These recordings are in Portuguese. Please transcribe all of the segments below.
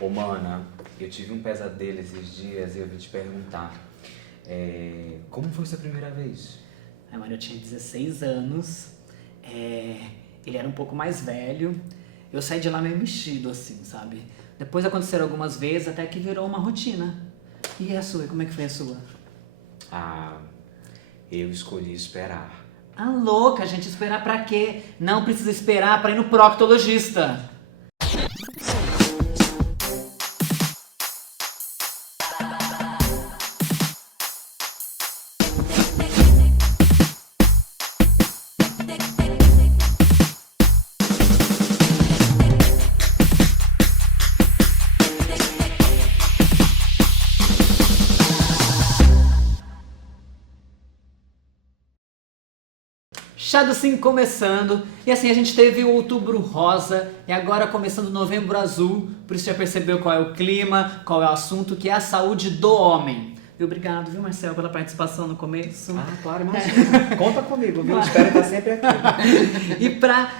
Ô, mana, eu tive um pesadelo esses dias e eu vim te perguntar. Como foi sua primeira vez? Ai, mano, eu tinha 16 anos, ele era um pouco mais velho, eu saí de lá meio mexido, assim, sabe? Depois aconteceram algumas vezes, até que virou uma rotina. E a sua? Como é que foi a sua? Ah, eu escolhi esperar. Ah, louca, gente, esperar pra quê? Não precisa esperar pra ir no proctologista. Chá do Sim começando, e assim a gente teve o Outubro Rosa e agora começando o Novembro Azul, por isso já percebeu qual é o clima, qual é o assunto, que é a saúde do homem. E obrigado, viu, Marcel, pela participação no começo. Ah, claro, imagina. Conta comigo, viu? Espero estar sempre aqui. E pra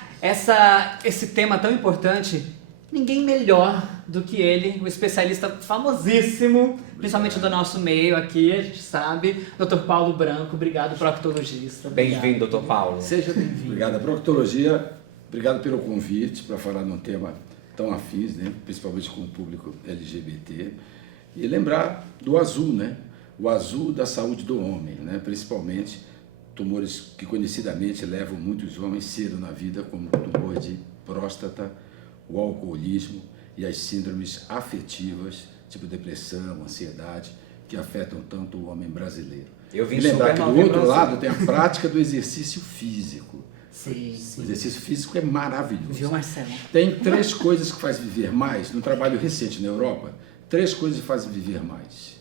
esse tema tão importante, ninguém melhor do que ele, o especialista famosíssimo, principalmente do nosso meio aqui, a gente sabe, Dr. Paulo Branco. Obrigado, proctologista. Bem-vindo, Dr. Paulo. Seja bem-vindo. Obrigado. A proctologia, obrigado pelo convite para falar num tema tão afins, né? Principalmente com o público LGBT. E lembrar do azul, né? O azul da saúde do homem, né? Principalmente tumores que conhecidamente levam muitos homens cedo na vida, como o tumor de próstata, o alcoolismo e as síndromes afetivas, tipo depressão, ansiedade, que afetam tanto o homem brasileiro. Eu vim E lembrar que do super outro Brasil. lado tem a prática do exercício físico. Sim, O sim. exercício físico é maravilhoso. Viu, Marcelo? Tem 3 coisas que faz viver mais, no trabalho recente na Europa, 3 coisas que fazem viver mais.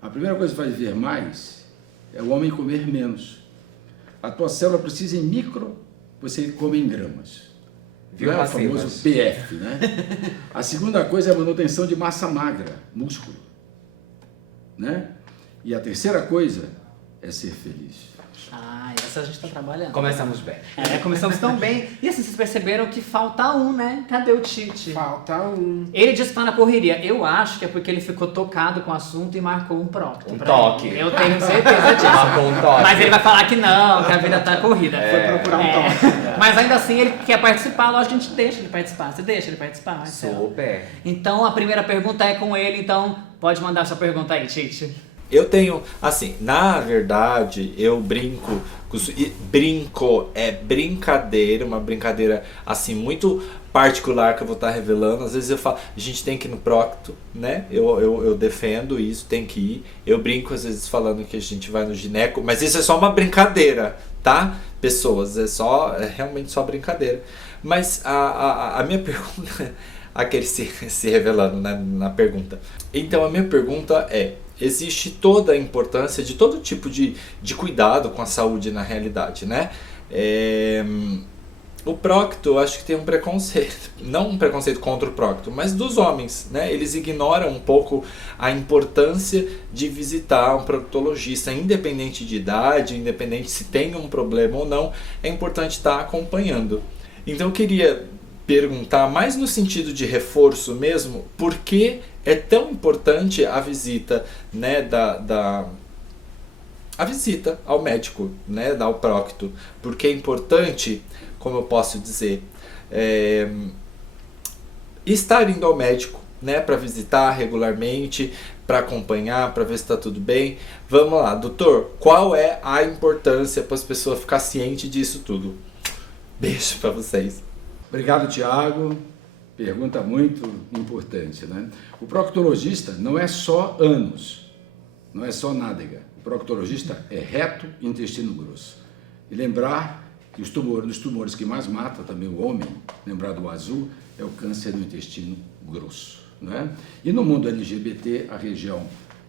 A primeira coisa que faz viver mais é o homem comer menos. A tua célula precisa em micro, você come em gramas. Viu, Não é o Passivas? famoso PF, né? A segunda coisa é a manutenção de massa magra, músculo. Né? E a terceira coisa é ser feliz. Ah, essa a gente tá trabalhando. Começamos bem. Começamos tão bem. E assim, vocês perceberam que falta um, né? Cadê o Tite? Falta um. Ele disse que tá na correria. Eu acho que é porque ele ficou tocado com o assunto e marcou um procto. Um pra toque. ele. Eu tenho certeza disso. Marcou um toque. Mas ele vai falar que não, que a vida tá corrida. Foi procurar um toque. Mas ainda assim ele quer participar, lógico que a gente deixa ele participar. Você deixa ele participar, Marcelo? Super. Então a primeira pergunta é com ele, então pode mandar sua pergunta aí, Tite. Eu tenho, assim, na verdade, eu brinco, brinco é brincadeira, uma brincadeira, assim, muito particular que eu vou estar revelando. Às vezes eu falo, a gente tem que ir no procto, né? Eu defendo isso, tem que ir. Eu brinco às vezes falando que a gente vai no gineco, mas isso é só uma brincadeira, tá? Pessoas, é realmente só brincadeira. Mas a minha pergunta, aquele se revelando, né, na pergunta. Então a minha pergunta é: existe toda a importância de todo tipo de cuidado com a saúde na realidade, né? O procto, eu acho que tem um preconceito, não um preconceito contra o procto, mas dos homens, né? Eles ignoram um pouco a importância de visitar um proctologista, independente de idade, independente se tem um problema ou não, é importante estar acompanhando. Então eu queria perguntar, mais no sentido de reforço mesmo, por que é tão importante a visita, né, a visita ao médico, né, ao procto? Porque é importante, como eu posso dizer, estar indo ao médico, né, para visitar regularmente, para acompanhar, para ver se está tudo bem. Vamos lá, doutor, qual é a importância para as pessoas ficar cientes disso tudo? Beijo para vocês. Obrigado, Tiago. Pergunta muito importante, né? O proctologista não é só ânus, não é só nádega. O proctologista é reto e intestino grosso. E lembrar que os tumores que mais matam também o homem, lembrar do azul, é o câncer do intestino grosso, né? E no mundo LGBT, a região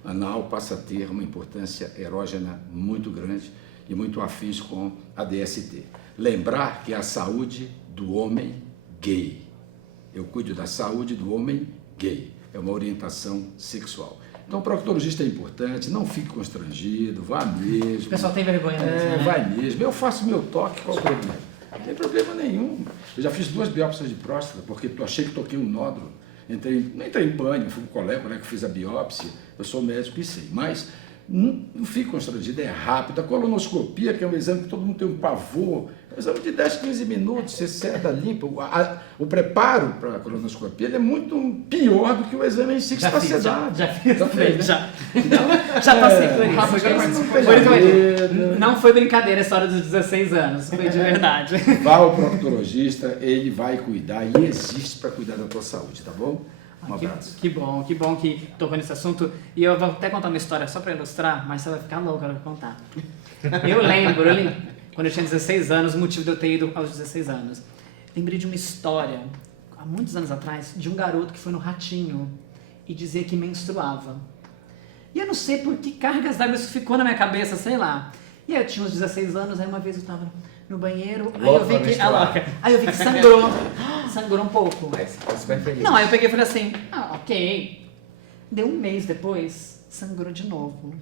anal passa a ter uma importância erógena muito grande e muito afins com a DST. Lembrar que é a saúde do homem gay. Eu cuido da saúde do homem gay. É uma orientação sexual. Então, o proctologista é importante, não fique constrangido, vá mesmo. O pessoal tem vergonha mesmo, né? Vai mesmo. Eu faço meu toque, qual o problema? Não tem problema nenhum. Eu já fiz 2 biópsias de próstata, porque eu achei que toquei um nódulo. não entrei em pânico, fui um colega que fiz a biópsia, eu sou médico e sei, mas não fico constrangido, é rápido. A colonoscopia, que é um exame que todo mundo tem um pavor, é um exame de 10, 15 minutos, você seda limpa. O preparo para a colonoscopia ele é muito pior do que o exame em si que está sedado. Já fiz, fez, já passei por isso. Não foi brincadeira essa hora dos 16 anos, foi de verdade. Vá ao proctologista, ele vai cuidar e existe para cuidar da tua saúde, tá bom? Um abraço. Que bom que tocou nesse assunto. E eu vou até contar uma história só para ilustrar, mas você vai ficar louco na hora de contar. Eu lembro, quando eu tinha 16 anos, o motivo de eu ter ido aos 16 anos. Lembrei de uma história, há muitos anos atrás, de um garoto que foi no Ratinho e dizia que menstruava. E eu não sei por que cargas d'água isso ficou na minha cabeça, sei lá. E aí eu tinha uns 16 anos, aí uma vez eu tava no banheiro, aí eu vi que sangrou um pouco. Mas ficou super feliz. Não, aí eu peguei e falei assim, ok. Deu um mês depois, sangrou de novo.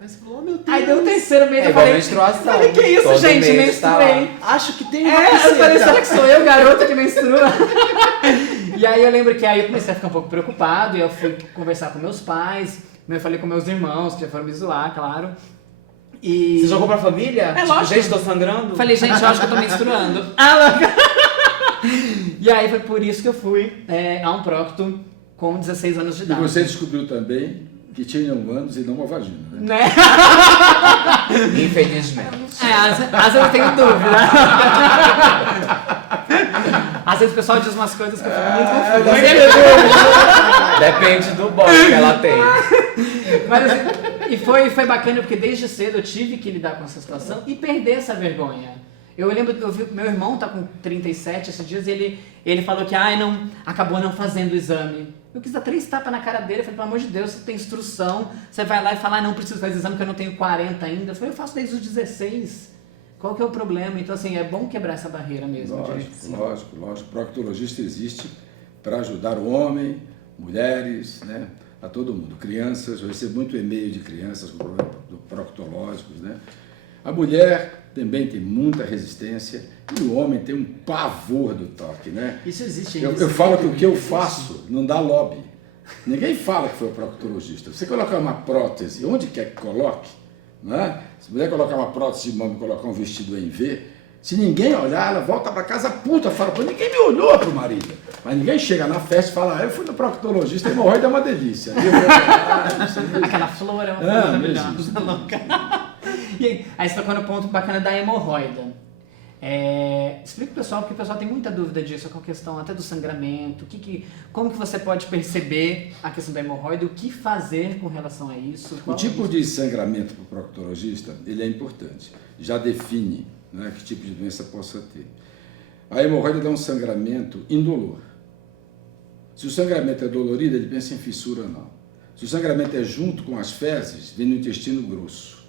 Aí você falou, oh, meu Deus. Aí deu o terceiro mês, É eu igual falei, menstruação. falei, que isso, Todo gente, mês tá menstruei. Acho que tem uma Eu falei, buceta. será que sou eu, garota, que menstrua? E aí eu lembro que aí eu comecei a ficar um pouco preocupado, e eu fui conversar com meus pais, eu falei com meus irmãos, que já foram me zoar, claro. E... Você jogou pra família? É Tipo, lógico. gente, tô sangrando? Falei, gente, eu acho que eu tô menstruando. Louca! E aí foi por isso que eu fui a um procto com 16 anos de E idade. você descobriu também que tinham ânus e não uma vagina, né? Né? Infelizmente. Às vezes eu tenho dúvida. Às vezes o pessoal diz umas coisas que eu fico muito confusa. Depende do boy que ela tem. Mas assim, e foi bacana porque desde cedo eu tive que lidar com essa situação e perder essa vergonha. Eu lembro que eu vi meu irmão tá com 37 esses dias e ele falou que acabou não fazendo o exame. Eu quis dar 3 tapas na cara dele, eu falei, pelo amor de Deus, você tem instrução, você vai lá e fala, não preciso fazer exame porque eu não tenho 40 ainda. Eu falei, eu faço desde os 16. Qual que é o problema? Então assim, é bom quebrar essa barreira mesmo. Lógico. O proctologista existe para ajudar o homem, mulheres, né? A todo mundo, crianças. Eu recebo muito e-mail de crianças com problemas proctológicos, né? A mulher também tem muita resistência e o homem tem um pavor do toque, né? Isso existe. Eu falo que o que eu faço não dá lobby. Ninguém fala que foi o proctologista. Você colocar uma prótese, onde quer que coloque, né? Se mulher colocar uma prótese de mama e colocar um vestido em V, se ninguém olhar, ela volta para casa puta, fala, pô, ninguém me olhou pro marido. Mas ninguém chega na festa e fala, eu fui no proctologista, a hemorroida é uma delícia. Aquela flor é uma flor maravilhosa, louca. E aí você tocou no ponto bacana da hemorroida. Explica pro pessoal, porque o pessoal tem muita dúvida disso, com a questão até do sangramento, como que você pode perceber a questão da hemorroida, o que fazer com relação a isso? O tipo de sangramento para o proctologista, ele é importante, já define, né, que tipo de doença possa ter. A hemorroida é um sangramento indolor. Se o sangramento é dolorido, ele pensa em fissura anal. Se o sangramento é junto com as fezes, vem no intestino grosso,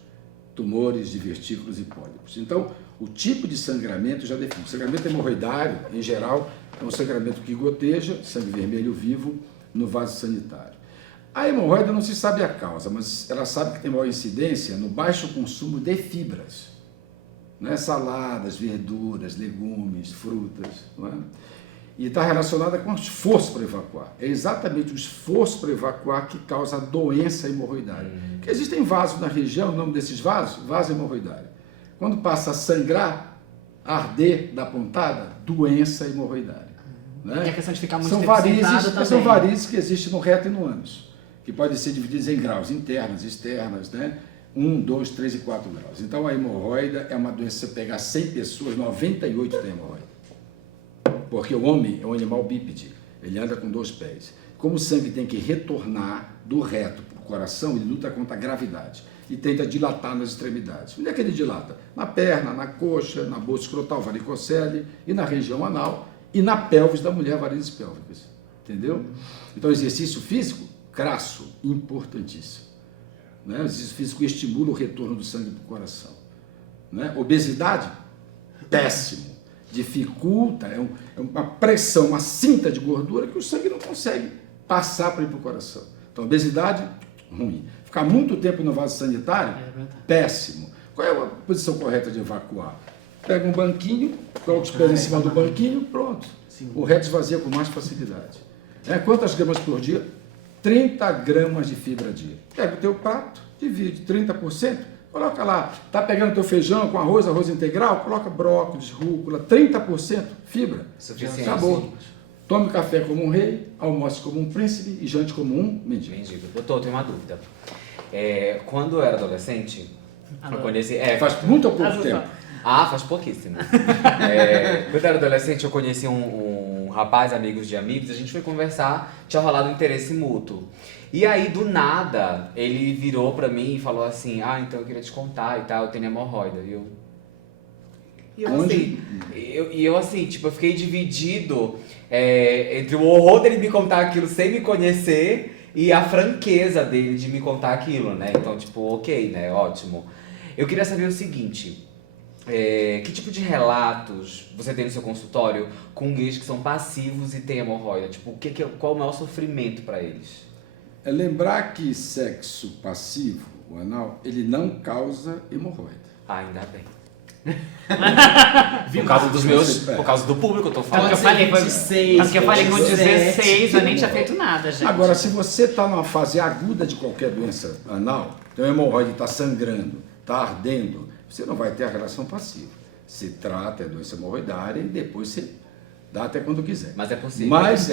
tumores, divertículos e pólipos. Então, o tipo de sangramento já define. O sangramento hemorroidário, em geral, é um sangramento que goteja, sangue vermelho vivo, no vaso sanitário. A hemorroida não se sabe a causa, mas ela sabe que tem maior incidência no baixo consumo de fibras. Né? Saladas, verduras, legumes, frutas. Não é? E está relacionada com o esforço para evacuar. É exatamente o esforço para evacuar que causa a doença hemorroidária. Porque existem vasos na região, o nome desses vasos? Vaso hemorroidário. Quando passa a sangrar, arder da pontada, doença hemorroidária. Né? E a questão de ficar muito são tempo sentado varizes, também. são varizes que existem no reto e no ânus, que podem ser divididas em graus internas, externas, né? 1, 2, 3 e 4 graus. Então a hemorroida é uma doença, se você pegar 100 pessoas, 98 têm hemorroida. Porque o homem é um animal bípede, ele anda com 2 pés. Como o sangue tem que retornar do reto para o coração, ele luta contra a gravidade e tenta dilatar nas extremidades. Onde é que ele dilata? Na perna, na coxa, na bolsa escrotal, varicocele, e na região anal, e na pelvis da mulher, varizes pélvicas. Entendeu? Então, exercício físico, crasso, importantíssimo. Né? O exercício físico estimula o retorno do sangue para o coração. Né? Obesidade, péssimo. Dificulta, é uma pressão, uma cinta de gordura que o sangue não consegue passar para ir para o coração. Então, obesidade, ruim. Ficar muito tempo no vaso sanitário, péssimo. Qual é a posição correta de evacuar? Pega um banquinho, coloca os pés em cima do banquinho, pronto. Sim. O reto esvazia com mais facilidade. Quantas gramas por dia? 30 gramas de fibra dia. Pega o teu prato, divide 30%, coloca lá. Tá pegando teu feijão com arroz integral, coloca brócolis, rúcula, 30% fibra. Suficiente. Acabou. Tome café como um rei, almoce como um príncipe e jante como um mendigo. Doutor, eu tenho uma dúvida. Quando eu era adolescente, eu conheci... Faz muito pouco tempo. Faz pouquíssimo. Quando eu era adolescente, eu conheci um rapaz, amigos de amigos, a gente foi conversar, tinha rolado um interesse mútuo. E aí, do nada, ele virou pra mim e falou assim, então eu queria te contar e tal, eu tenho hemorroida. Eu assim, tipo, eu fiquei dividido entre o horror dele me contar aquilo sem me conhecer e a franqueza dele de me contar aquilo, né? Então, tipo, ok, né? Ótimo. Eu queria saber o seguinte, que tipo de relatos você tem no seu consultório com gays que são passivos e têm hemorroida? Tipo, qual o maior sofrimento pra eles? É lembrar que sexo passivo, o anal, ele não causa hemorroida. Ainda bem. Por causa do público, eu tô falando. Tanto que eu falei, 26, tanto que eu falei com 17, 16, eu nem tinha feito nada, gente. Agora, se você está numa fase aguda de qualquer doença anal, então a hemorroide está sangrando, está ardendo, você não vai ter a relação passiva. Se trata a doença hemorroidária e depois você dá até quando quiser. Mas é possível. Mas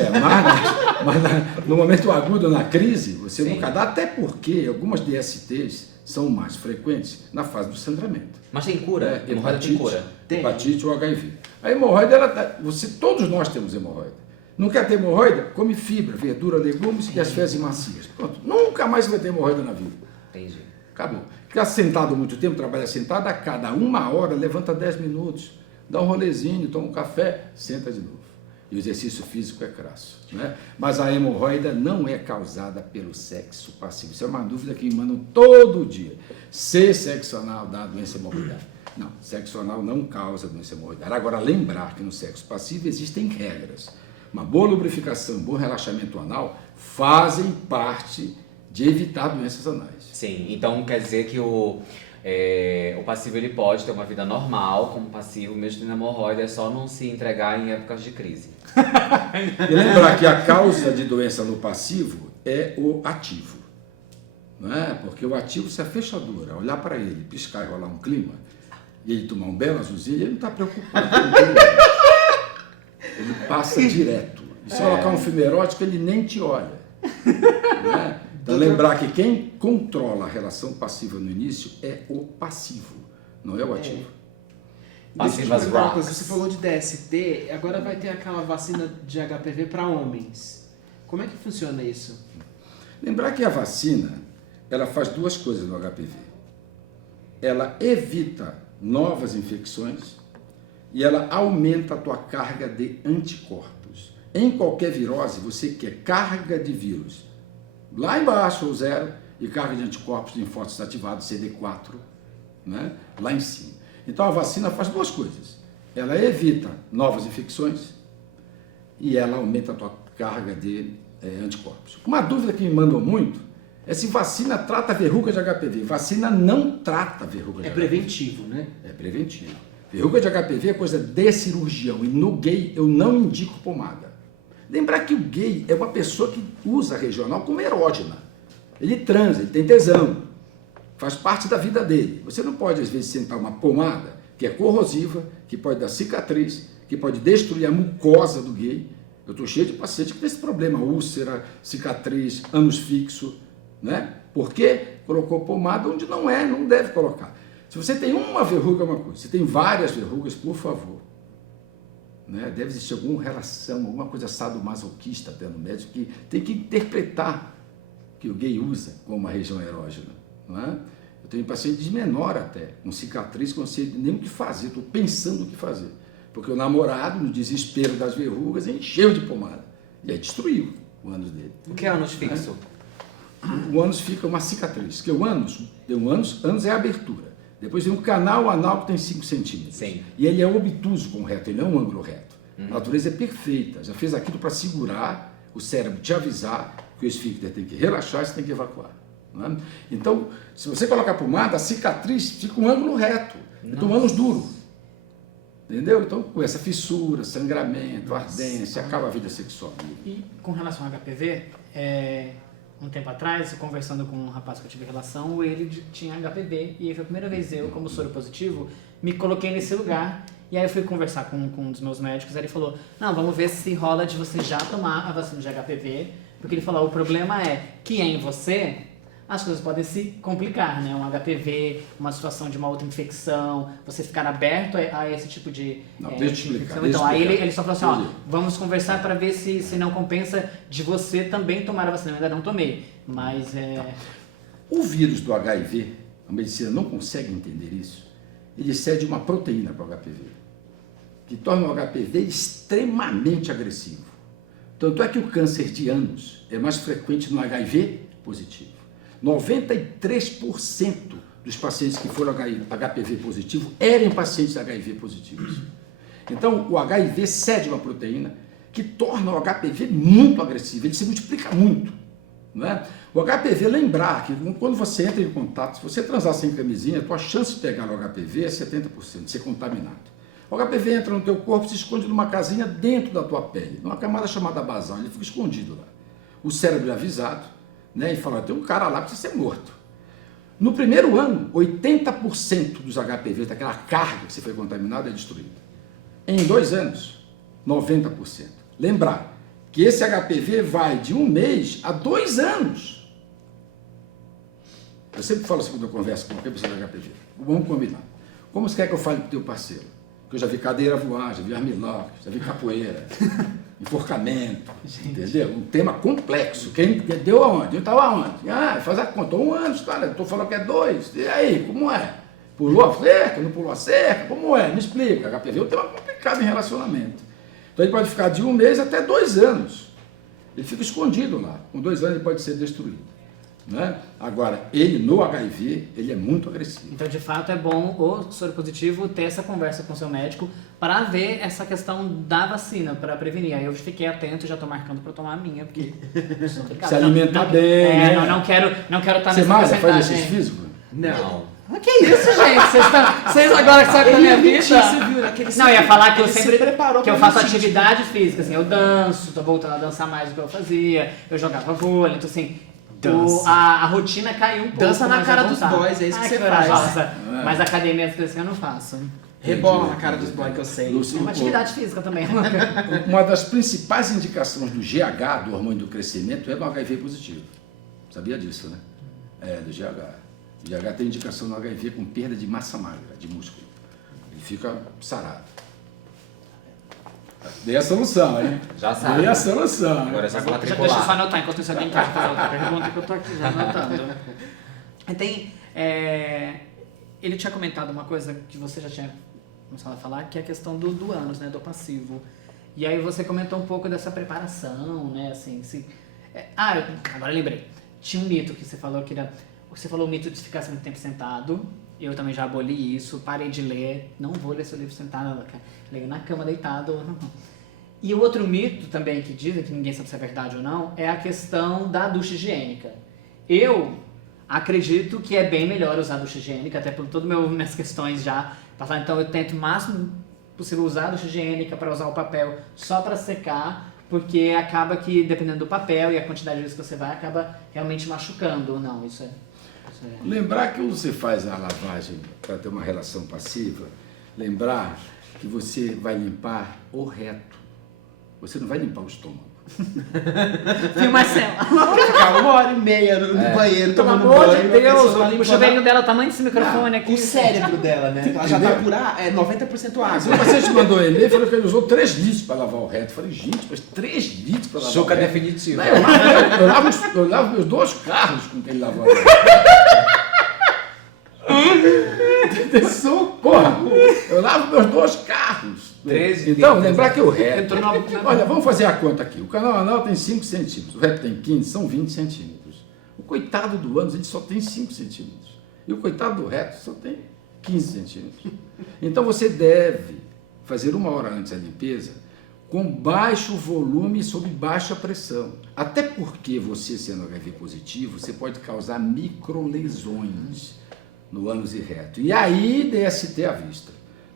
no momento agudo, na crise, você Sim. nunca dá, até porque algumas DSTs são mais frequentes na fase do sangramento. Mas tem cura? Hemorroida tem cura? Hepatite ou HIV. A hemorroida, todos nós temos hemorroida. Não quer ter hemorroida? Come fibra, verdura, legumes e as fezes macias. Pronto. Nunca mais vai ter hemorroida na vida. Entendi. Acabou. Ficar sentado muito tempo, trabalha sentado, a cada 1 hora, levanta 10 minutos, dá um rolezinho, toma um café, senta de novo. E o exercício físico é crasso. Né? Mas a hemorroida não é causada pelo sexo passivo. Isso é uma dúvida que me mandam todo dia. Se sexo anal dá doença hemorroidária. Não, sexo anal não causa doença hemorroidária. Agora, lembrar que no sexo passivo existem regras. Uma boa lubrificação, um bom relaxamento anal fazem parte de evitar doenças anais. Sim, então quer dizer que o passivo ele pode ter uma vida normal como passivo, mesmo tendo hemorroida, é só não se entregar em épocas de crise. E lembrar que a causa de doença no passivo é o ativo. Não é? Porque o ativo, se a fechadura olhar para ele, piscar e rolar um clima, e ele tomar um belo azulzinho, ele não está preocupado com o clima. Ele passa direto. E se colocar um filme erótico, ele nem te olha. Não é? Então, lembrar que quem controla a relação passiva no início é o passivo, não é o ativo. Passivas rocks. Você falou de DST, agora vai ter aquela vacina de HPV para homens. Como é que funciona isso? Lembrar que a vacina, ela faz 2 coisas no HPV. Ela evita novas infecções e ela aumenta a tua carga de anticorpos. Em qualquer virose, você quer carga de vírus lá embaixo, ou 0, e carga de anticorpos de linfócitos ativados, CD4, né? Lá em cima. Então a vacina faz 2 coisas. Ela evita novas infecções e ela aumenta a tua carga de anticorpos. Uma dúvida que me mandam muito é se vacina trata verruga de HPV. Vacina não trata verruga de HPV. É preventivo, né? É preventivo. Verruga de HPV é coisa de cirurgião e no gay eu não indico pomada. Lembrar que o gay é uma pessoa que usa a regional como erógena. Ele transa, ele tem tesão. Faz parte da vida dele. Você não pode, às vezes, sentar uma pomada que é corrosiva, que pode dar cicatriz, que pode destruir a mucosa do gay. Eu estou cheio de paciente que tem esse problema, úlcera, cicatriz, ânus fixo, né? Porque colocou pomada onde não deve colocar. Se você tem uma verruga, é uma coisa. Se tem várias verrugas, por favor. Né? Deve existir alguma relação, alguma coisa sadomasoquista até no médico que tem que interpretar que o gay usa como uma região erógena. Não é? Eu tenho paciente de menor até, com cicatriz, que eu não sei nem o que fazer, estou pensando o que fazer. Porque o namorado, no desespero das verrugas, encheu de pomada. E aí destruiu o ânus dele. O que é ânus fixo? O ânus fica uma cicatriz. Porque o ânus é a abertura. Depois tem um canal anal que tem 5 centímetros. Sim. E ele é obtuso com o reto, ele não é um ângulo reto. A natureza é perfeita, já fez aquilo para segurar o cérebro, te avisar que o esfíncter tem que relaxar e você tem que evacuar. Não é? Então, se você colocar pomada, a cicatriz fica um ângulo reto. Então, um ânus duro. Entendeu? Então começa fissura, sangramento, ardência, acaba a vida sexual. E com relação ao HPV, um tempo atrás, conversando com um rapaz que eu tive relação, ele tinha HPV e foi a primeira vez eu, como soro positivo, me coloquei nesse lugar. E aí eu fui conversar com um dos meus médicos, aí ele falou, não, vamos ver se rola de você já tomar a vacina de HPV, porque ele falou, o problema é que em você as coisas podem se complicar, né? Um HPV, uma situação de uma outra infecção, você ficar aberto a esse tipo de Não, deixa eu explicar, infecção. deixa eu Então, aí explicar. ele só falou assim, ó, vamos conversar para ver se não compensa de você também tomar a vacina. Eu ainda não tomei, mas O vírus do HIV, a medicina não consegue entender isso, ele cede uma proteína para o HPV, que torna o HPV extremamente agressivo. Tanto é que o câncer de ânus é mais frequente no HIV positivo. 93% dos pacientes que foram HPV positivo eram pacientes HIV positivos. Então, o HIV cede uma proteína que torna o HPV muito agressivo, ele se multiplica muito. Não é? O HPV, lembrar que quando você entra em contato, se você transar sem camisinha, a tua chance de pegar o HPV é 70%, de ser contaminado. O HPV entra no teu corpo, se esconde numa casinha dentro da tua pele, numa camada chamada basal, ele fica escondido lá. O cérebro é avisado, né, e fala, tem um cara lá que precisa ser morto. No primeiro ano, 80% dos HPV, daquela carga que você foi contaminado, é destruída. Em 2 anos, 90%. Lembrar que esse HPV vai de 1 mês a 2 anos. Eu sempre falo assim quando eu converso com qualquer pessoa do HPV. Vamos combinar. Como você quer que eu fale com o teu parceiro? Porque eu já vi cadeira voar, já vi armlock, já vi capoeira, enforcamento, entendeu? Um tema complexo. Quem deu aonde? Eu estava aonde? Ah, faz a conta. 1 ano, cara. Estou falando que é 2. E aí, como é? Pulou a cerca? Não pulou a cerca? Como é? Me explica. HPV é um tema complicado em relacionamento. Então ele pode ficar de 1 mês até 2 anos. Ele fica escondido lá. Com 2 anos ele pode ser destruído. Né? Agora, ele no HIV, ele é muito agressivo. então de fato é bom o soro positivo ter essa conversa com o seu médico para ver essa questão da vacina, para prevenir. Aí eu fiquei atento, já estou marcando para tomar a minha, porque Se alimentar bem, né? não quero estar Você nessa malha, faz porcentagem. exercício físico? Não. Que isso, gente? Vocês agora que sabem da minha vida? Você viu, naquele Não, eu ia falar que eu ele se sempre preparou que eu pra faço mentir. atividade física, assim, eu danço, tô voltando a dançar mais do que eu fazia, eu jogava vôlei, então assim, Dança. a rotina caiu um pouco. Dança na mas cara eu dos voltar. boys, é isso que Ai, você corajosa. faz. Mas academia assim eu não faço. Rebola na cara dos boys que eu sei. Lúcio, É uma atividade física também. Uma das principais indicações do GH, do hormônio do crescimento, é no HIV positivo. Sabia disso, né? É, do GH. O GH tem indicação no HIV com perda de massa magra, de músculo. Ele fica sarado. Dei a solução, hein? Já sabe. Dei a solução. Agora é só se Deixa eu só matricular. anotar enquanto isso alguém quer fazer outra pergunta que eu tô aqui já anotando. Tem, ele tinha comentado uma coisa que você já tinha começado a falar, que é a questão do ânus, né, do passivo. E aí você comentou um pouco dessa preparação, né, assim, agora eu lembrei. Tinha um mito que você falou que era, você falou o mito de ficar muito tempo sentado. Eu também já aboli isso, parei de ler, não vou ler seu livro sentado, leio na cama deitado. E o outro mito também que dizem, que ninguém sabe se é verdade ou não, é a questão da ducha higiênica. Eu acredito que é bem melhor usar a ducha higiênica, até por todas minhas questões já passaram. Então eu tento o máximo possível usar a ducha higiênica para usar o papel só para secar, porque acaba que, dependendo do papel e a quantidade de vezes que você vai, acaba realmente machucando. Não, isso é... Lembrar que quando você faz a lavagem para ter uma relação passiva, lembrar que você vai limpar o reto. Você não vai limpar o estômago. Viu, Marcelo? Ficar 1h30 no banheiro Pelo tomando amor banho. de uma pessoa Deus, lá o limpando chuveirinho dela é o tamanho desse microfone aqui. o cérebro dela, né? Ela já tá por 90% Mas água. o paciente mandou um e-mail e falou que ele usou 3 litros para lavar o reto. Eu falei, gente, mas 3 litros para lavar Chuca o reto? definitiva. Não, eu lavo meus 2 carros com que ele lavou o reto. Porra, eu lavo meus 2 carros. 13 Então, litros. lembrar que o reto... Entrou na- Olha, vamos fazer a conta aqui. O canal anal tem 5 centímetros, o reto tem 15, são 20 centímetros. O coitado do ânus, ele só tem 5 centímetros. E o coitado do reto só tem 15 centímetros. Então, você deve fazer 1 hora antes a limpeza com baixo volume e sob baixa pressão. Até porque você, sendo HIV positivo, você pode causar microlesões no ânus e reto. E aí, DST à vista.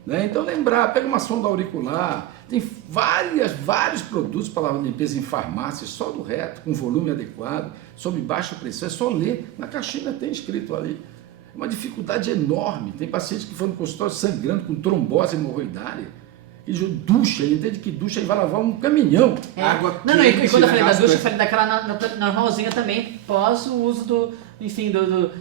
Né? Então lembrar, pega uma sonda auricular, tem vários produtos para limpeza em farmácias, só do reto, com volume adequado, sob baixa pressão, é só ler, na caixinha tem escrito ali. É uma dificuldade enorme, tem pacientes que foram no consultório sangrando com trombose hemorroidária, e ducha, ele entende que ducha e vai lavar um caminhão. Água Não, e quente, quando eu né, falei da aquelas ducha, eu coisas. falei daquela normalzinha também, pós o uso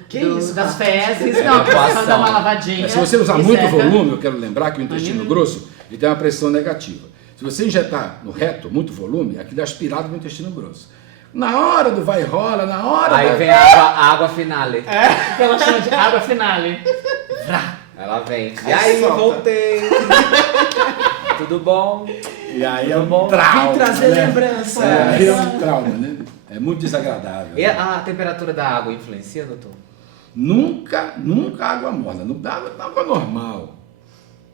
Que isso, das rapaz? fezes. Não, porque Evacuação. você dá uma lavadinha. Se você usar e muito seca. volume, eu quero lembrar que o intestino grosso ele tem uma pressão negativa. Se você injetar no reto muito volume, aquilo é aspirado no intestino grosso. Na hora do vai e rola, na hora Aí da... vem a água finale. Que ela chama de água finale. Ela vem. E Aí aí, solta. voltei. Tudo bom? E aí é um Bom, trauma. Vim trazer né? lembranças. Aí é um trauma, né? É muito desagradável. E a temperatura da água influencia, doutor? Nunca água morna. Água normal.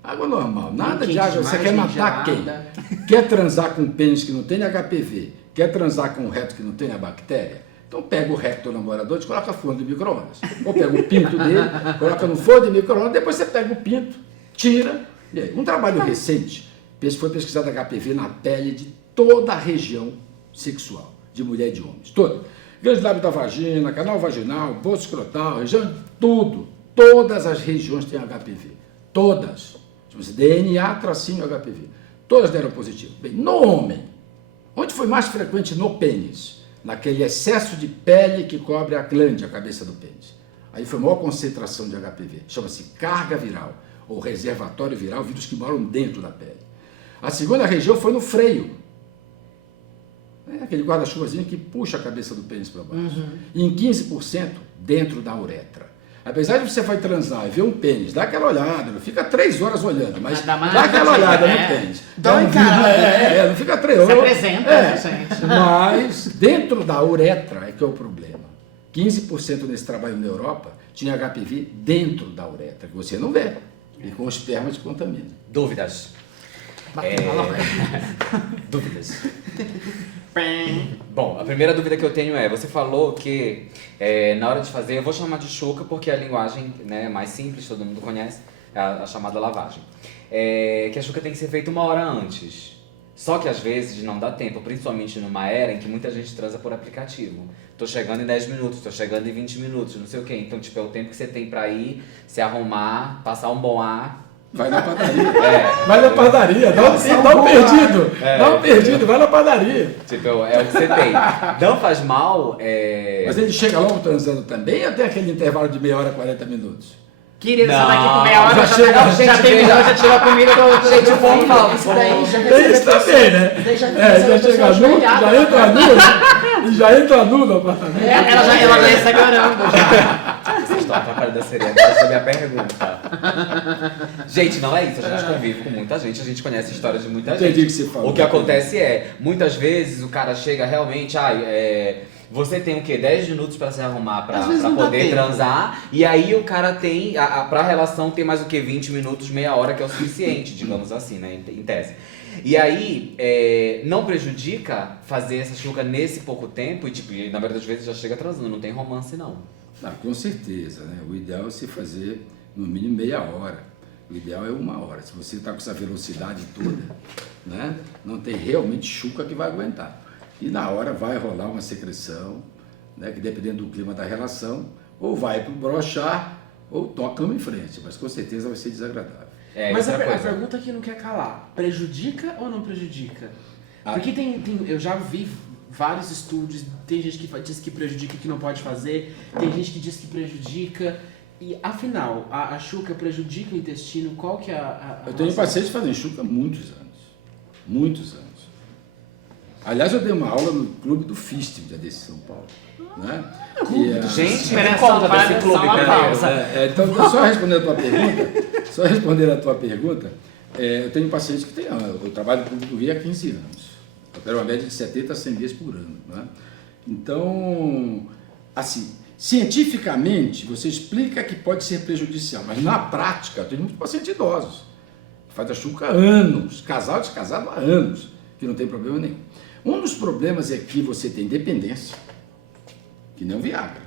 Água normal. Nada de quente água. Você demais, quer nem matar gelada. quem? Quer transar com pênis que não tem HPV? Quer transar com um reto que não tem a bactéria? Então pega o reto do namorador e coloca forno de micro-ondas. Ou pega o pinto dele, coloca no forno de micro-ondas, depois você pega o pinto, tira. E aí, um trabalho recente foi pesquisado HPV na pele de toda a região sexual, de mulher e de homens. Toda. Grande lábio da vagina, canal vaginal, bolso escrotal, região, tudo. Todas as regiões têm HPV. Todas. Chama-se DNA tracinho HPV. Todas deram positivo. Bem, no homem, onde foi mais frequente no pênis? Naquele excesso de pele que cobre a glande, a cabeça do pênis. Aí foi a maior concentração de HPV. Chama-se carga viral, ou reservatório viral, vírus que moram dentro da pele. A segunda região foi no freio. É aquele guarda-chuvazinho que puxa a cabeça do pênis para baixo. E em 15% dentro da uretra. Apesar de você vai transar e ver um pênis, dá aquela olhada, não fica 3 horas olhando, mas Dá uma dá aquela olhada no é. pênis. Dá uma um encarada. não fica 3 horas. Se apresenta, né, gente? Mas dentro da uretra é que é o problema. 15% nesse trabalho na Europa tinha HPV dentro da uretra, que você não vê. E com esperma te contamina. Dúvidas? Bateu na loja. Dúvidas. Bom, a primeira dúvida que eu tenho é, você falou que na hora de fazer, eu vou chamar de chuca porque a linguagem, né, mais simples, todo mundo conhece, é a chamada lavagem. Que a chuca tem que ser feita 1 hora antes. Só que às vezes não dá tempo, principalmente numa era em que muita gente transa por aplicativo. Tô chegando em 10 minutos, tô chegando em 20 minutos, não sei o quê. Então, tipo, é o tempo que você tem pra ir, se arrumar, passar um bom ar. Vai na padaria. É, Vai na padaria, dá um perdido. Dá um perdido, vai na padaria. tipo, é o que você tem. Não faz mal, Mas ele chega logo transando também ou tem aquele intervalo de meia hora, 40 minutos? Querida, você Não, tá aqui com meia hora, já já, chega, já gente, terminou, veja. já tirou a comida do Gente, vamos falar. Isso daí já Tem isso também, né? Daí já Já chega nu, já entra nu, e já entra nu no apartamento. Ela já ia segurando. Vocês estão atrapalhando a seriedade da minha pergunta. Gente, não é isso. A gente convive com muita gente, a gente conhece histórias de muita gente. Entendi o que você falou. O que acontece é, muitas vezes o cara chega realmente, você tem o quê? 10 minutos pra se arrumar pra Às vezes não dá poder tempo. transar. E aí o cara tem, pra relação tem mais o quê? 20 minutos, meia hora, que é o suficiente, digamos assim, né? Em tese. E aí, não prejudica fazer essa chuca nesse pouco tempo e, tipo, na maioria das vezes já chega transando, não tem romance não. Não, com certeza, né? O ideal é se fazer no mínimo meia hora. O ideal é 1 hora. Se você está com essa velocidade toda, né? Não tem realmente chuca que vai aguentar. E na hora vai rolar uma secreção, né? Que dependendo do clima da relação, ou vai para o brochar, ou tocamos em frente. Mas com certeza vai ser desagradável. Mas a outra coisa. pergunta que não quer calar, prejudica ou não prejudica? Porque eu já vi vários estudos, tem gente que diz que prejudica e que não pode fazer, tem gente que diz que prejudica, e afinal, a chuca prejudica o intestino, qual que é a Eu tenho nossa- pacientes fazendo chuca há muitos anos. Muitos anos. Aliás, eu dei uma aula no clube do Fisting, já desse São Paulo. Né? Gente, Espera me só, conta para desse só clube uma primeiro. pausa. Então, só responder a tua pergunta, eu tenho pacientes que têm, eu trabalho no Clube do Rio há 15 anos. Eu opero uma média de 70 a 100 vezes por ano. Né? Então, assim, cientificamente, você explica que pode ser prejudicial, mas na prática, eu tenho muitos pacientes idosos, que fazem a chuca há anos, casado, descasado há anos, que não tem problema nenhum. Um dos problemas é que você tem dependência, que nem o Viagra.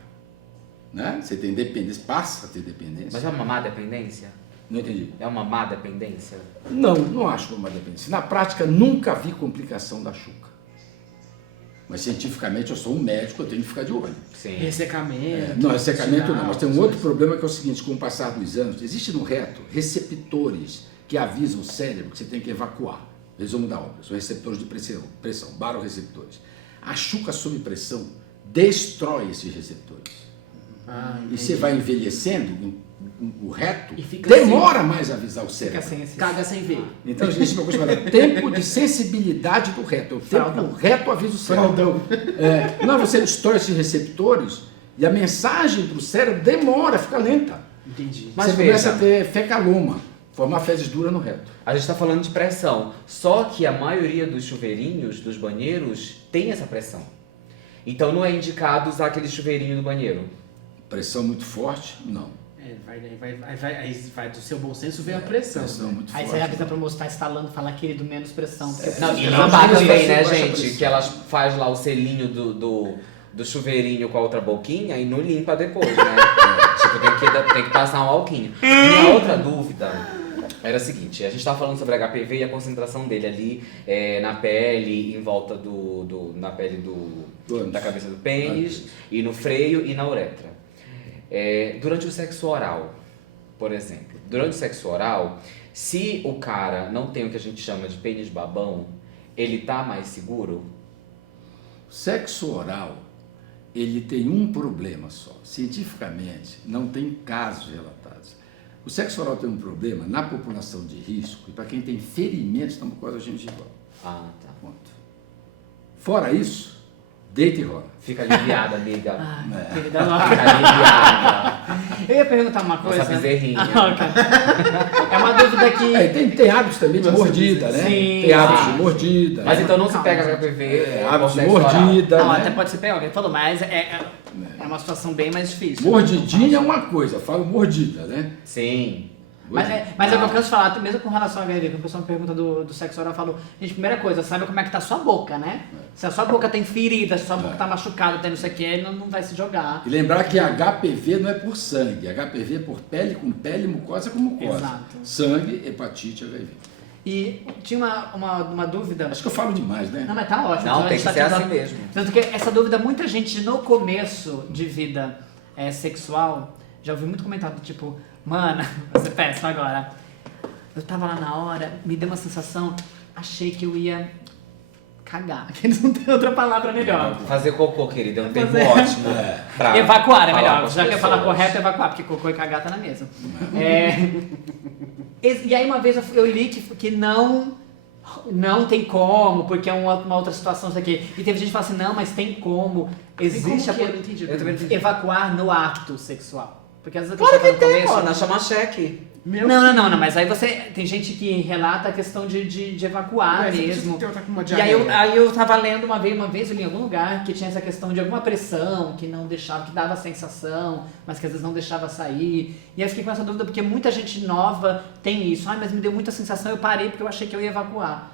Né? Você tem dependência, passa a ter dependência. Mas é uma má dependência? Não entendi. É uma má dependência? Não acho uma dependência. Na prática, nunca vi complicação da chuca. Mas cientificamente, eu sou um médico, eu tenho que ficar de olho. Sim. Ressecamento. Não, ressecamento não, mas tem um sinal, outro problema que é o seguinte, com o passar dos anos, existe no reto receptores que avisam o cérebro que você tem que evacuar. Resumo da obra, são receptores de pressão, baroreceptores. A chuca sob pressão destrói esses receptores. E você vai envelhecendo, o reto E fica demora mais a avisar o Fica cérebro. sem esse... Caga sem ver. Então, existe uma coisa chamada tempo de sensibilidade do reto. É o tempo que o reto avisa o cérebro. Não, você destrói esses receptores e a mensagem para o cérebro demora, fica lenta. Entendi. Mas você começa veja. a ter fecaloma, formar fezes duras no reto. A gente está falando de pressão. Só que a maioria dos chuveirinhos, dos banheiros, tem essa pressão. Então não é indicado usar aquele chuveirinho do banheiro. Pressão muito forte? Não. Aí vai do seu bom senso ver a pressão. Pressão muito Aí forte. você avisa pra moça tá instalando, fala querido, menos pressão. Porque Não, e Não, lambar não, também, né, baixa gente? pressão. Que elas faz lá o selinho do chuveirinho com a outra boquinha e não limpa depois, né? Tipo, tem que passar um alquinho. Minha outra dúvida era a seguinte, a gente tava falando sobre HPV e a concentração dele ali na pele, em volta na pele da cabeça do pênis, e no freio e na uretra. Durante o sexo oral, por exemplo, durante o sexo oral, se o cara não tem o que a gente chama de pênis babão, ele tá mais seguro? Sexo oral, ele tem um problema só. Cientificamente, não tem casos relatados. O sexo oral tem um problema na população de risco e para quem tem ferimentos na mucosa gengival. Ah, tá. Ponto. Fora isso, deita e rola. Fica aliviada, amiga. Ai, querida, Fica aliviada. eu ia perguntar uma coisa. Nossa bezerrinha. Ok. É uma dúvida que... Tem hábitos também de mordida, né? Sim, Tem hábitos sim. de mordida. Mas né? então não se Calma, pega gente. HPV. Hábitos com de sexo oral. mordida. Não, né? até pode ser pior, ele falou, mas é uma situação bem mais difícil. Mordidinha é uma coisa, eu falo mordida, né? Sim. Mas é o que eu canso de falar, mesmo com relação a HIV, quando a pessoa me pergunta do sexo oral, eu falo, gente, primeira coisa, sabe como é que tá a sua boca, né? Se a sua boca tem ferida, se a sua boca tá machucada, tem não sei o que, ele não vai se jogar. E lembrar que HPV não é por sangue, HPV é por pele com pele, mucosa com mucosa. Exato. Sangue, hepatite, HIV. E tinha uma dúvida... Acho que eu falo demais, né? Não, mas tá ótimo. Não, a tem gente que tá ser assim tentando- mesmo. Tanto que essa dúvida, muita gente no começo de vida sexual, já ouvi muito comentário do tipo, mano, você péssimo agora. Eu tava lá na hora, me deu uma sensação, achei que eu ia cagar. Que não tem outra palavra melhor. Fazer cocô, querida, é um tempo Fazer- ótimo. Pra Evacuar é falar melhor. com as Já que eu falar pessoas. correto, evacuar, porque cocô e cagar tá na mesa. E aí uma vez eu li que não tem como, porque é uma outra situação isso aqui. E teve gente que fala assim, não, mas tem como. Existe como que é? Não entendi. Eu também não entendi. evacuar no ato sexual. Porque às vezes a Claro pessoa que tá no tem, começo... mano. Chama cheque. Não, mas aí você... Tem gente que relata a questão de evacuar Mas mesmo. você tá com uma E aí diarreia. eu tava lendo uma vez eu li em algum lugar que tinha essa questão de alguma pressão que não deixava, que dava sensação, mas que às vezes não deixava sair. E aí eu fiquei com essa dúvida porque muita gente nova tem isso. Mas me deu muita sensação, eu parei porque eu achei que eu ia evacuar.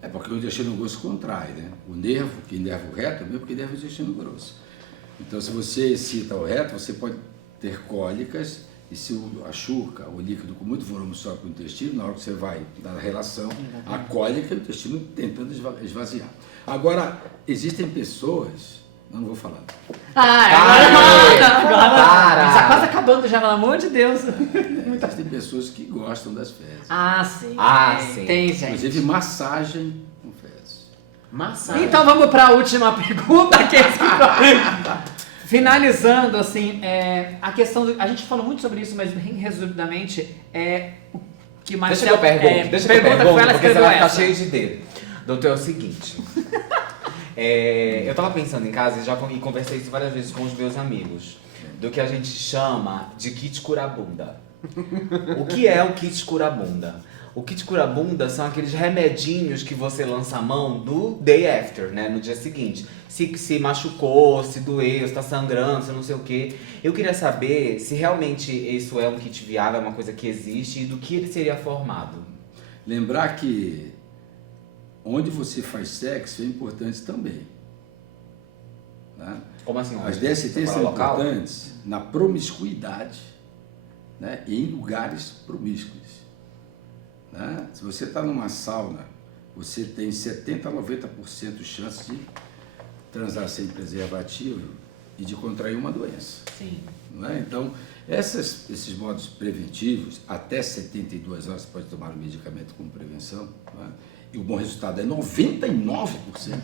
É porque o intestino grosso contrai, né? O nervo, que inerva o reto, é mesmo que inerva o intestino grosso. Então, se você excita o reto, você pode ter cólicas, e se a chuca, o líquido com muito volume sobe para o intestino, na hora que você vai dar a relação, a cólica, o intestino tentando esvaziar. Agora, existem pessoas, não vou falar. Para! Tá quase acabando já, pelo amor de Deus. Existem pessoas que gostam das fezes. Ah, sim. Ah, tem, sim. Tem, gente. Inclusive massagem com fezes. Massagem. Então vamos para a última pergunta. Finalizando, assim, a questão a gente falou muito sobre isso, mas bem resumidamente, o que mais... Deixa que eu pergunto, pergunta foi ela que porque você escreveu vai ficar essa. cheio de dedo. Doutor, é o seguinte. Eu tava pensando em casa e conversei isso várias vezes com os meus amigos. Do que a gente chama de kit curabunda. O que é o kit curabunda? O kit curabunda são aqueles remedinhos que você lança a mão no day after, né? No dia seguinte. Se machucou, se doeu, se tá sangrando, se não sei o quê. Eu queria saber se realmente isso é um kit viável, é uma coisa que existe e do que ele seria formado. Lembrar que onde você faz sexo é importante também. Né? Como assim? As onde? DSTs Você são fala local? importantes na promiscuidade, né? E em lugares promíscuos. Né? Se você está numa sauna, você tem 70% a 90% de chance de transar sem preservativo e de contrair uma doença. Sim. Não é? Então, esses modos preventivos, até 72 horas você pode tomar o medicamento como prevenção, não é? E o bom resultado é 99%,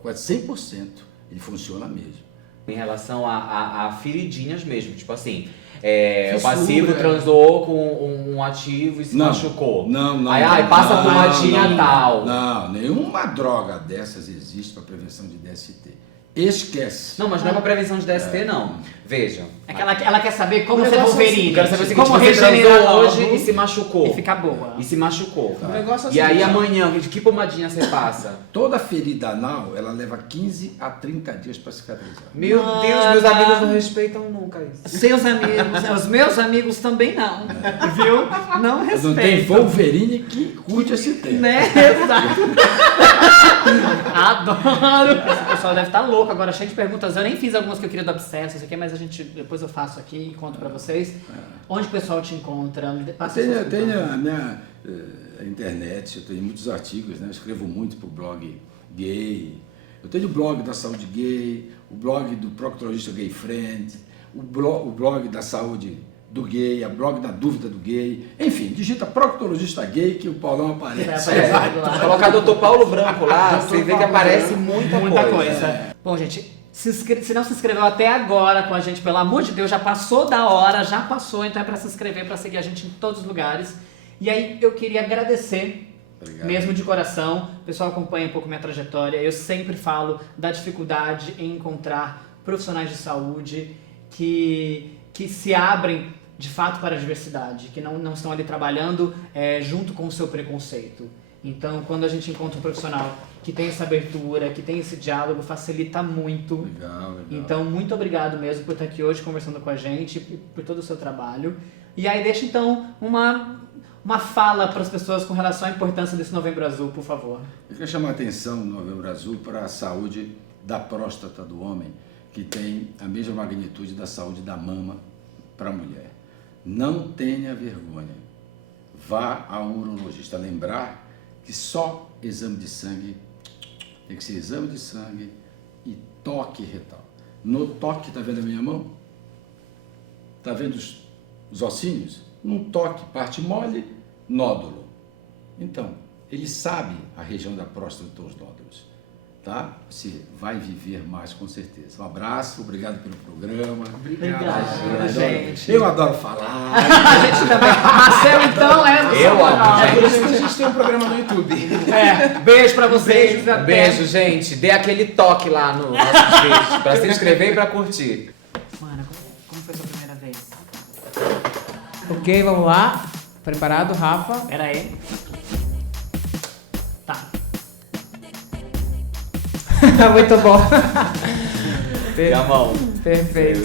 quase 100%, ele funciona mesmo. Em relação a feridinhas mesmo, tipo assim, o Fissura. passivo transou com um ativo e se machucou. Não. Aí passa pomadinha tal. Não, nenhuma droga dessas existe para prevenção de DST. Esquece. Não, mas não é pra prevenção de DST, não. Veja. É que ela quer saber como O ser negócio Wolverine. Eu quero saber o seguinte, como você regenerar transou logo hoje e se machucou. e ficar boa. E se machucou. O negócio é E aí assim, amanhã, de que pomadinha você passa? Toda ferida anal, ela leva 15 a 30 dias para cicatrizar. Meu Deus, meus amigos não respeitam nunca isso. Seus amigos, os meus amigos também não, viu? Não Não tem respeitam. Wolverine que curte esse tempo. Né? Exato. Adoro. Esse pessoal deve estar louco agora, cheio de perguntas. Eu nem fiz algumas que eu queria do abscesso, isso aqui, mas depois eu faço aqui e conto pra vocês. Onde o pessoal te encontra? Passa Eu suas tenho informações. a minha internet, eu tenho muitos artigos, né? Eu escrevo muito para o blog gay. Eu tenho o blog da saúde gay, o blog do proctologista gay friend, o blog da saúde do gay, a blog da dúvida do gay. Enfim, digita proctologista gay que o Paulão aparece. Vai lá. Colocar Dr. Paulo Branco lá, Dr. você vê que Paulo aparece Branco. muita coisa. coisa. Bom, gente, se não se inscreveu até agora com a gente, pelo amor de Deus, já passou da hora, já passou, então é pra se inscrever, pra seguir a gente em todos os lugares. E aí eu queria agradecer, Obrigado. mesmo de coração, o pessoal acompanha um pouco minha trajetória, eu sempre falo da dificuldade em encontrar profissionais de saúde que se abrem de fato para a diversidade, que não estão ali trabalhando junto com o seu preconceito. Então, quando a gente encontra um profissional que tem essa abertura, que tem esse diálogo, facilita muito. Legal. Então, muito obrigado mesmo por estar aqui hoje conversando com a gente, por todo o seu trabalho. E aí, deixa então uma fala para as pessoas com relação à importância desse Novembro Azul, por favor. Eu queria chamar a atenção no Novembro Azul para a saúde da próstata do homem, que tem a mesma magnitude da saúde da mama para a mulher. Não tenha vergonha. Vá a um urologista. Lembrar que só exame de sangue tem que ser exame de sangue e toque retal. No toque, está vendo a minha mão? Está vendo os ossinhos? No toque, parte mole, nódulo. Então, ele sabe a região da próstata dos nódulos. Tá? Você vai viver mais com certeza. Um abraço, obrigado pelo programa. Obrigada, gente. Eu adoro falar. A gente também. Marcelo, então, Eu amo, É por isso que a gente tem um programa no YouTube. Beijo pra vocês. Até. Beijo, gente. Dê aquele toque lá no nosso vídeo pra se inscrever e pra curtir. Mano, como foi a sua primeira vez? Ok, vamos lá. Preparado, Rafa? Pera aí. Tá. Muito bom. E a mão. Perfeito.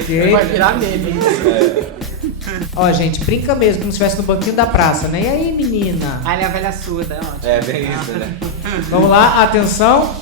Ok. Vai virar meme. Ó, gente, brinca mesmo, como se estivesse no banquinho da praça, né? E aí, menina? Ah, ele é a velha surda, é ótimo. É bem isso, né? Vamos lá, atenção.